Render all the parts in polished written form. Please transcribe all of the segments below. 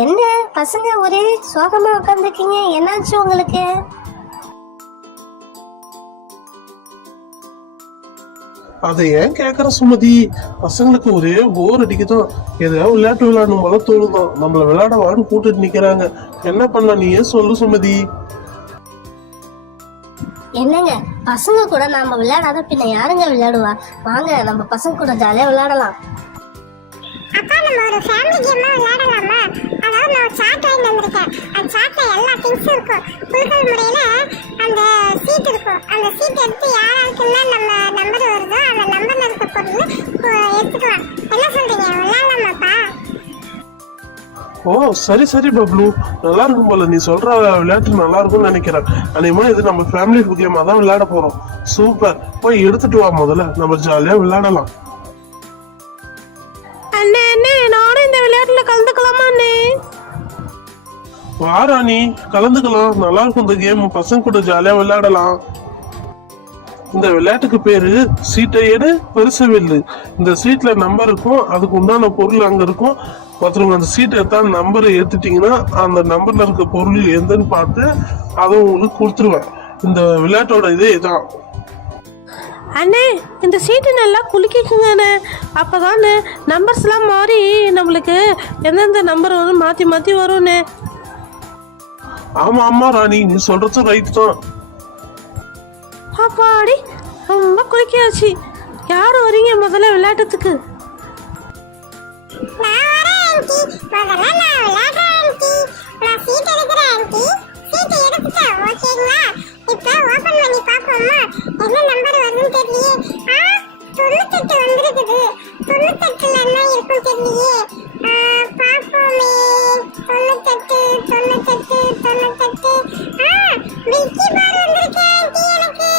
என்ன பசங்க ஒரே சோகமா உட்காந்துருக்கீங்க, என்னாச்சு உங்களுக்கு? அதை ஏன் கேக்குற சுமதி? பசங்களுக்கு ஒரே போர் அடிக்குதான். ஏதாவது விளையாட்டு விளையாடணும் போல தோணுதான். நம்மள விளையாட வான்னு கூட்டிட்டு நிக்கிறாங்க. என்ன பண்ண நீயே சொல்லு சுமதி. என்னங்க பசங்க கூட நாம விளையாடாத பின்ன யாருங்க விளையாடுவா? வாங்க நம்ம பசங்க கூட ஜாலியா விளையாடலாம். அப்பா நம்ம ஒரு ஃபேமிலி கேமா விளையாடலாமா? அதாவது நான் சாட் வாங்கி வந்திருக்கேன். அந்த சாட்ல எல்லா திங்ஸும் இருக்கும். குலுக்கல் முறையில அந்த சீட் இருக்கும். அந்த சீட் எடுத்து யாராருக்குன்னா நம்ம நம்பர் வருதோ அந்த நம்பர்ல இருக்க பொருள் எடுத்துக்கலாம். என்ன சொல்றீங்க, விளையாடலாமாப்பா? ஓ சரி சரி பப்ளு, நல்லா இருக்கும் போல. நீ சொல்ற விளையாட்டு நல்லா இருக்கும்னு நினைக்கிறேன். அன்னைக்கு இது நம்ம ஃபேமிலி கேமா தான் விளையாட போறோம். சூப்பர், போய் எடுத்துட்டு வா, முதல்ல நம்ம ஜாலியா விளையாடலாம். அண்ணே அண்ணே, நானும் இந்த விளையாட்டுல கலந்துக்கலாமா அண்ணே? வா ராணி, கலந்துக்கலாம். நல்லா இருக்கும் இந்த கேம். பசங்க கூட ஜாலியா விளையாடலாம். இந்த விளையாட்டுக்கு பேரு சீட்டை எடு பெருசு வெல்லு. இந்த சீட்ல நம்பர் இருக்கும், அதுக்கு உண்டான பொருள் அங்க இருக்கும். ஒருத்தவங்க அந்த சீட்டை எடுத்தா நம்பரை ஏத்துட்டீங்கன்னா அந்த நம்பர்ல இருக்க பொருள் எந்தன்னு பார்த்து அதை உங்களுக்கு கொடுத்துருவேன். இந்த விளையாட்டோட இதே இதான். அண்ணே, இந்த சீட்டு நல்லா குலுக்கிக்குங்க அண்ணே. அப்போதானே நம்பர்ஸ்லாம் மாறி நம்மளுக்கு எந்தெந்த நம்பர் வரும் மாற்றி மாற்றி வரும்ண்ணே. ஆமா ஆமா ராணி, நீ சொல்றது ரைட் தான். அப்பாடி, ரொம்ப குலுக்கியாச்சு. யார் வரீங்க முதல்ல விளையாட்டத்துக்கு? நான் வரேன் ஆன்ட்டி. முதல்ல நான் விளையாடுறேன் ஆன்ட்டி. நான் சீட் எடுக்கிறேன் ஆன்ட்டி. சீட் எடுத்துட்டேன், ஓகேங்களா? இப்போ ஓபன் பண்ணி பார்ப்போமா? என்ன நம்பர் வருதுன்னு தெரியலையே. 98 வந்திருக்குது. 98ல என்ன இருக்கும் தெரியலையே. பார்ப்போமே. 98 98 98. மில்கி பார் வந்திருக்கு ஆன்ட்டி எனக்கு.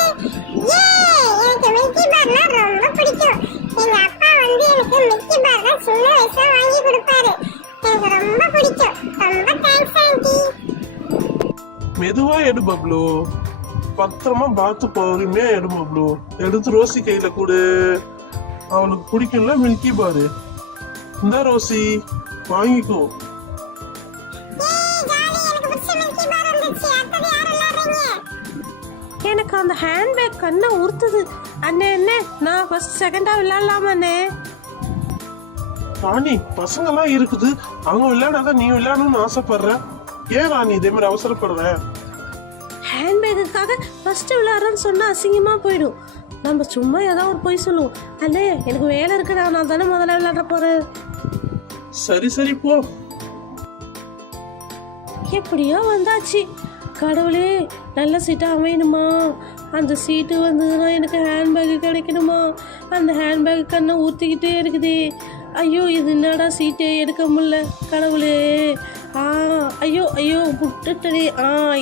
எனக்கு மில்கி பார்னா ரொம்ப பிடிக்கும். எங்க அப்பா எனக்கு மில்கி பார் தான் சின்ன வயசுல வாங்கி கொடுப்பாரு. எனக்கு ரொம்ப பிடிக்கும். ரொம்ப தேங்க்ஸ் ஆன்ட்டி. மெதுவா எடு பப்ளு, பத்திரமா பார்த்து பொறுமையா எடு பப்ளு. எடுத்து ரோசி கையில கொடு. அவளுக்கு பிடிக்கும்ல மில்கி பாரு. இந்த ரோசி வாங்கிக்கோ. எனக்கு அந்த ஹேண்ட்பேக் கண்ணை உறுத்துது. அண்ணே அண்ணே, நான் ஃபர்ஸ்ட் செகண்டா விளையாடலாமா அண்ணே? ராணி, பசங்க எல்லாம் இருக்குது, அவங்க விளையாடாதான் நீ விளையாடணும்னு ஆசைப்படுற. ஏன் ராணி இதே மாதிரி அவசரப்படுற? ஹேண்ட்பேக்குக்காக ஃபர்ஸ்ட் விளையாடுறேன்னு சொன்னா அசிங்கமா போயிடும். நம்ம சும்மா ஏதாவது ஒரு பொய் சொல்லுவோம். அண்ணே எனக்கு வேலை இருக்குடா, நான் தானே முதல்ல விளையாட போறேன். சரி சரி போ. எப்படியோ வந்தாச்சு. கடவுளே, நல்ல சீட்டா அமையணுமா? அந்த சீட்டு வந்ததுன்னா எனக்கு ஹேண்ட்பேக்கு கிடைக்கணுமா? அந்த ஹேண்ட்பேக் கண்ணை ஊற்றிக்கிட்டே இருக்குதே. ஐயோ, இது என்னடா சீட்டே எடுக்க முடியல. கடவுளே, ஐயோ ஐயோ, விட்டுட்டனே.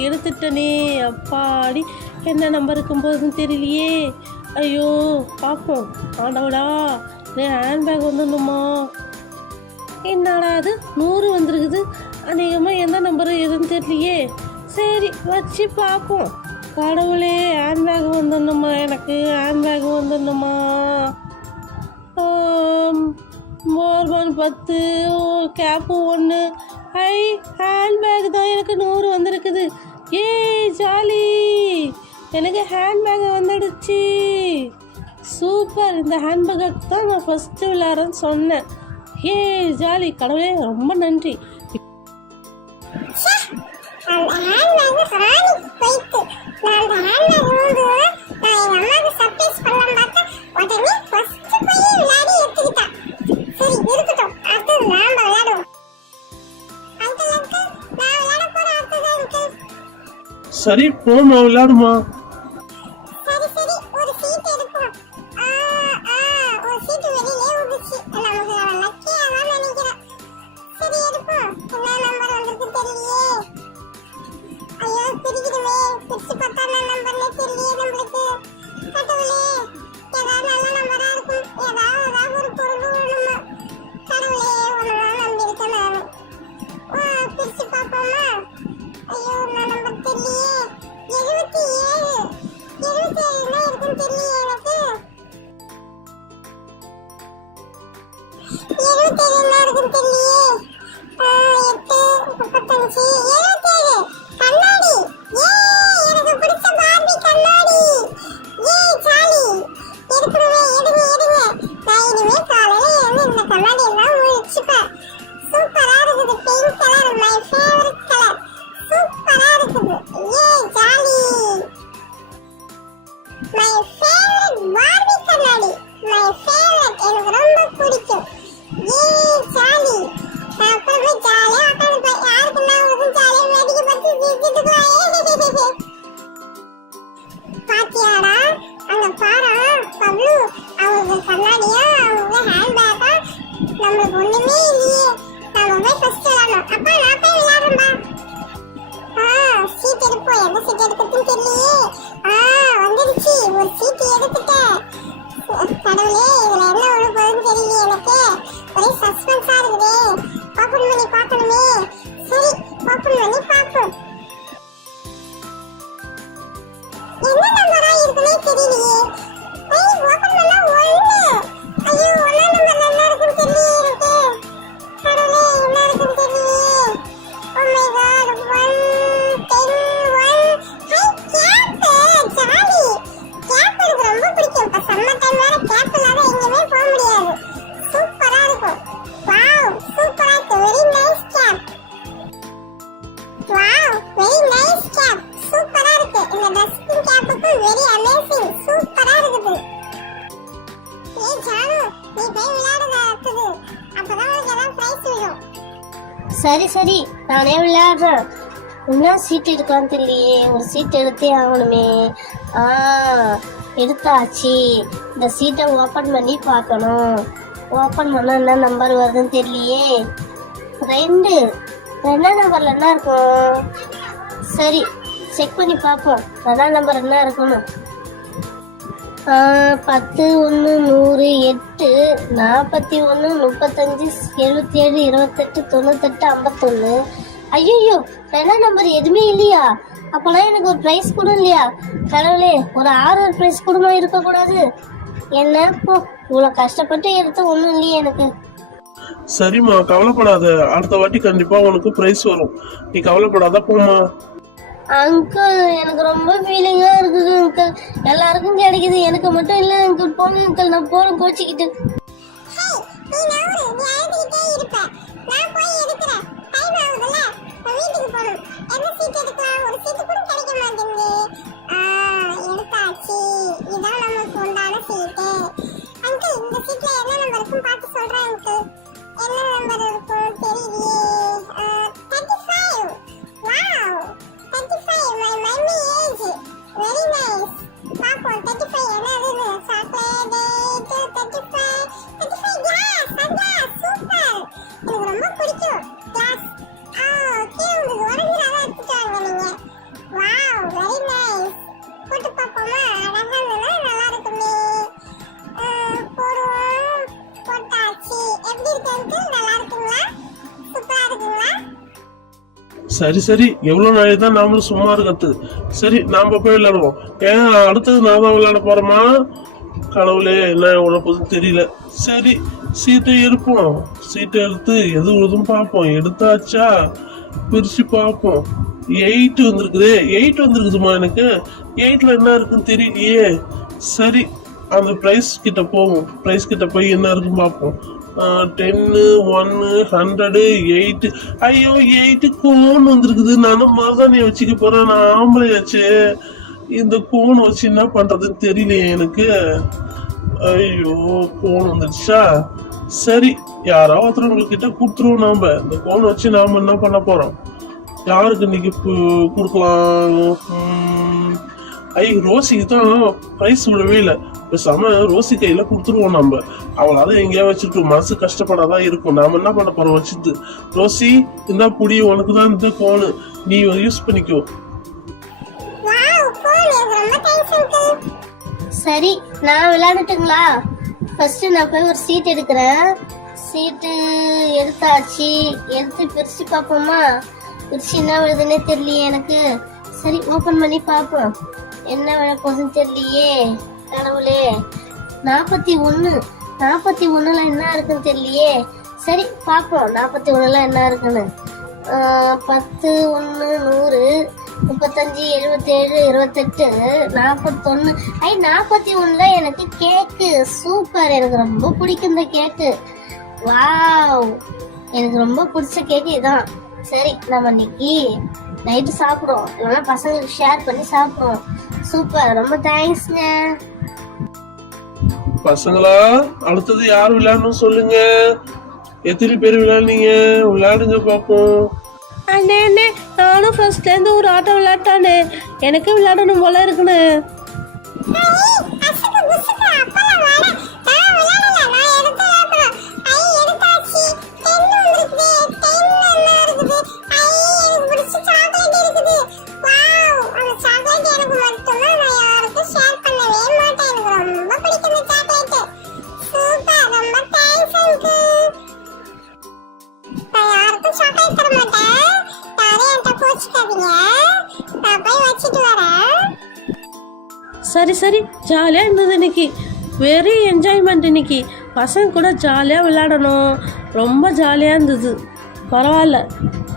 எடுத்துட்டனே. அப்பாடி, என்ன நம்பர் இருக்கும் போதுன்னு தெரியலையே. ஐயோ, பார்ப்போம். ஆண்டவடா, ஹேண்ட்பேக் வந்துடணுமா? என்னடா அது 100 வந்துருக்குது. அநேகமாக எந்த நம்பரு எதுன்னு தெரியலையே. சரி, வச்சு பார்ப்போம். கடவுளே, ஹேண்ட்பேக் வந்துடணுமா? எனக்கு ஹேண்ட்பேக் வந்துடணுமா? மோர்பான் 10, கேப்பு 1. ஹேண்ட்பேக் தான் எனக்கு 100 வந்திருக்குது. ஜாலி, எனக்கு ஹேண்ட்பேக் வந்துடுச்சு. சூப்பர், இந்த ஹேண்ட்பேக் தான் நான் ஃபஸ்ட்டு விளையாடுறேன்னு சொன்னேன். ஜாலி. கடவுளே, ரொம்ப நன்றி. சரி போமா, விளையாடுமா. தெரியல. 8 எந்த சீட் எடுக்கிறதுன்னு தெரியலையே. வந்துடுச்சு, ஒரு சீட் எடுத்துட்டேன். கடவுளே, இதுல என்ன ஒண்ணு போகுதுன்னு தெரியலையே எனக்கு. ஒரே சஸ்பென்ஸா இருக்குதே. ஓபன் பண்ணி பார்க்கணுமே. சரி, ஓபன் பண்ணி பார்ப்போம். என்ன நம்பரா இருக்குன்னே தெரியலையே. ஓபன் பண்ணா 1. ஐயோ, 1 நம்பர்ல என்ன இருக்குன்னு தெரியலையே எனக்கு. கடவுளே, என்ன இருக்குன்னு தெரியலையே. Oh my god, 1, 10, 1. Hi, cap ஜாலி. கேப் எனக்கு ரொம்ப பிடிக்கும். இப்ப சம்மர் டைம் வேற கேப் இல்லாத எங்கேயுமே போக முடியாது. சூப்பரா இருக்கும். வாவ், சூப்பரா இருக்கு. Very nice cap. Wow, very nice cap. சூப்பரா இருக்கு. இந்த டஸ்டிங் கேப்புக்கு வெரி அமேசிங். சூப்பரா இருக்குது. ஏய் ஜானு, நீ போய் விளையாடுங்க அடுத்தது. அப்பதான் உனக்கு ஏதாவது பிரைஸ் விழும். சரி சரி, நானே விளையாடுறேன். என்ன சீட் எடுக்கலான்னு தெரியலையே, ஒரு சீட் எடுத்தே ஆகணுமே. எடுத்தாச்சு. இந்த சீட்டை ஓப்பன் பண்ணி பார்க்கணும். ஓப்பன் பண்ணால் என்ன நம்பர் வருதுன்னு தெரியலையே. 2. 2ஆம் நம்பரில் என்ன இருக்கும்? சரி, செக் பண்ணி பார்ப்போம் 2ஆம் நம்பர் என்ன இருக்குன்னு. 10, 1, 100, 8, 41, 35, 77, 28, 98, 51. ஐயோ, 2ஆம் நம்பர் எதுவுமே இல்லையா? அப்போலாம் எனக்கு ஒரு ப்ரைஸ் கூட இல்லையா? கடவுளே, ஒரு 6 ப்ரைஸ் கூடமா இருக்கக்கூடாது? என்ன போ, இவ்வளோ கஷ்டப்பட்டு எடுத்து ஒன்றும் இல்லையே எனக்கு. சரிம்மா, கவலைப்படாத. அடுத்த வாட்டி கண்டிப்பா உனக்கு பிரைஸ் வரும். நீ கவலைப்படாத, போம்மா. அங்கிள், எனக்கு ரொம்ப ஃபீலிங்கா இருக்குது அங்கிள். எல்லாருக்கும் கிடைக்குது, எனக்கு மட்டும் இல்லை அங்கிள். போங்க அங்கிள், நான் போறேன் கோச்சிக்கிட்டு. ஹே, நீ நவுரு. நீ அழுதுகிட்டே இருப்ப. நான் போய் எடுக்கிறேன். டைம் ஆகுதுல்ல, நான் வீட்டுக்கு போகணும். எந்த சீட் எடுக்கலாம்? ஒரு சீட்டு கூட கிடைக்க மாட்டேங்குது. எடுத்தாச்சு. இதான் நமக்கு உண்டான சீட்டு. அங்கிள், இந்த சீட்ல என்ன நம்பர் இருக்குன்னு பார்த்து சொல்றேன் அங்கிள். என்ன நம்பர் இருக்கும் தெரியலையே. 35. Wow, 35. My mummy age. Very nice. பாப்போம் 35 என்னது? சாக்லேட் 35. 35 கிளாஸ். அதான் சூப்பர். எனக்கு ரொம்ப பிடிக்கும் கிளாஸ். ஓகே, உங்களுக்கு உடஞ்சிடாத எடுத்துட்டாங்க நீங்க. Wow, very nice. போட்டு பார்ப்போமா? அழகா இருந்தா நல்லா இருக்குமே. போடுவோம். போட்டாச்சு. எப்படி இருக்கு? நல்லா இருக்குங்களா? சூப்பரா இருக்குங்களா? சரி சரி, எவ்வளவு நாளை தான் நாமளும் சும்மா இருக்கிறது. சரி, நாம போய் விளையாடுவோம். ஏன் அடுத்தது நான் தான் விளையாட போறோமா? கடவுளே, என்ன உழப்பதுன்னு தெரியல. சரி, சீட்டை எடுப்போம். சீட்டை எடுத்து எது உழுதும் பார்ப்போம். எடுத்தாச்சா? பிரிச்சு பார்ப்போம். 8 வந்திருக்குது. 8 வந்திருக்குதுமா எனக்கு. 8ல என்ன இருக்குன்னு தெரியலையே. சரி, அந்த பிரைஸ் கிட்ட போவோம். பிரைஸ் கிட்ட போய் என்ன இருக்குன்னு பார்ப்போம். 10, 1, 100, 8. ஐயோ, 8 கோன் வந்திருக்குது. நானும் மருதாணியை வச்சுக்க போறேன். நான் ஆம்பளையாச்சு. இந்த கோன் வச்சு என்ன பண்றதுன்னு தெரியலையே எனக்கு. ஐயோ, கோன் வந்துடுச்சா? சரி, யாராவது ஒருத்தர் கிட்ட கொடுத்துருவோம். நாம இந்த கோன் வச்சு நாம என்ன பண்ண போறோம்? யாருக்கு இன்னைக்கு கொடுக்கலாம்? ரோசிக்கு தான் பிரைஸ் விடவே இல்லை. பேசாம ரோசி கையில கொடுத்துருவோம். நம்ம அவளாவது எங்கேயா வச்சுட்டு மனசு கஷ்டப்படாதான் இருக்கும். நாம என்ன பண்ண போறோம் வச்சுட்டு. ரோசி, இந்த புடி உனக்கு தான் இந்த கோனு, நீ யூஸ் பண்ணிக்கோ. சரி, நான் விளையாடட்டுங்களா? ஃபர்ஸ்ட் நான் போய் ஒரு சீட் எடுக்கிறேன். சீட்டு எடுத்தாச்சு. எடுத்து பிரிச்சு பார்ப்போமா? பிரிச்சு என்ன விழுதுன்னே தெரியலையே எனக்கு. சரி, ஓபன் பண்ணி பார்ப்போம். என்ன விழ போகுதுன்னு தெரியலையே. கடவுளே, 41. 41ல என்ன இருக்குன்னு தெரியலையே. சரி, பார்ப்போம் 41ல என்ன இருக்குன்னு. 10, 1, 100, 35, 77, 28, 41. 41ல எனக்கு கேக்கு. சூப்பர், எனக்கு ரொம்ப பிடிக்கும் இந்த கேக்கு. வாவ், எனக்கு ரொம்ப பிடிச்ச கேக்கு இதான். சரி, நம்ம இன்னைக்கு நைட்டு சாப்பிடுவோம். இல்லைன்னா பசங்களுக்கு ஷேர் பண்ணி சாப்பிடுவோம். சூப்பர், ரொம்ப தேங்க்ஸ்ங்க. பசங்களா, அடுத்தது யார் விளையாடணும் சொல்லுங்க. எத்தனை பேர் விளையாடுனீங்க? விளையாடுங்க பாப்போம். அண்ணே அண்ணே, நானும் ஃபர்ஸ்ட்லேருந்து ஒரு ஆட்டம் விளையாட்டானே. எனக்கு விளையாடணும் போல இருக்குண்ணே. Wow, வச்சிடாதீங்க. நான் போய் வச்சிட்டு வரேன். சரி சரி, ஜாலியாக இருந்தது இன்னைக்கு. வெரி என்ஜாய்மெண்ட் இன்னைக்கு. பசங்க கூட ஜாலியாக விளையாடணும். ரொம்ப ஜாலியாக இருந்தது. பரவாயில்ல,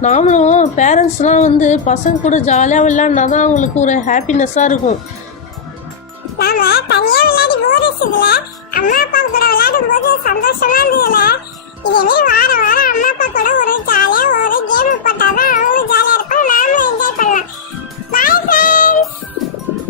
நாமளும் பேரண்ட்ஸ்லாம் வந்து பசங்க கூட ஜாலியாக விளையாடினா தான் அவங்களுக்கு ஒரு ஹாப்பினஸ்ஸாக இருக்கும். நாம தனியா விளையாடி போர் அடிச்சதுல அம்மா அப்பா கூட விளையாடும் போது சந்தோஷமா இருந்தது.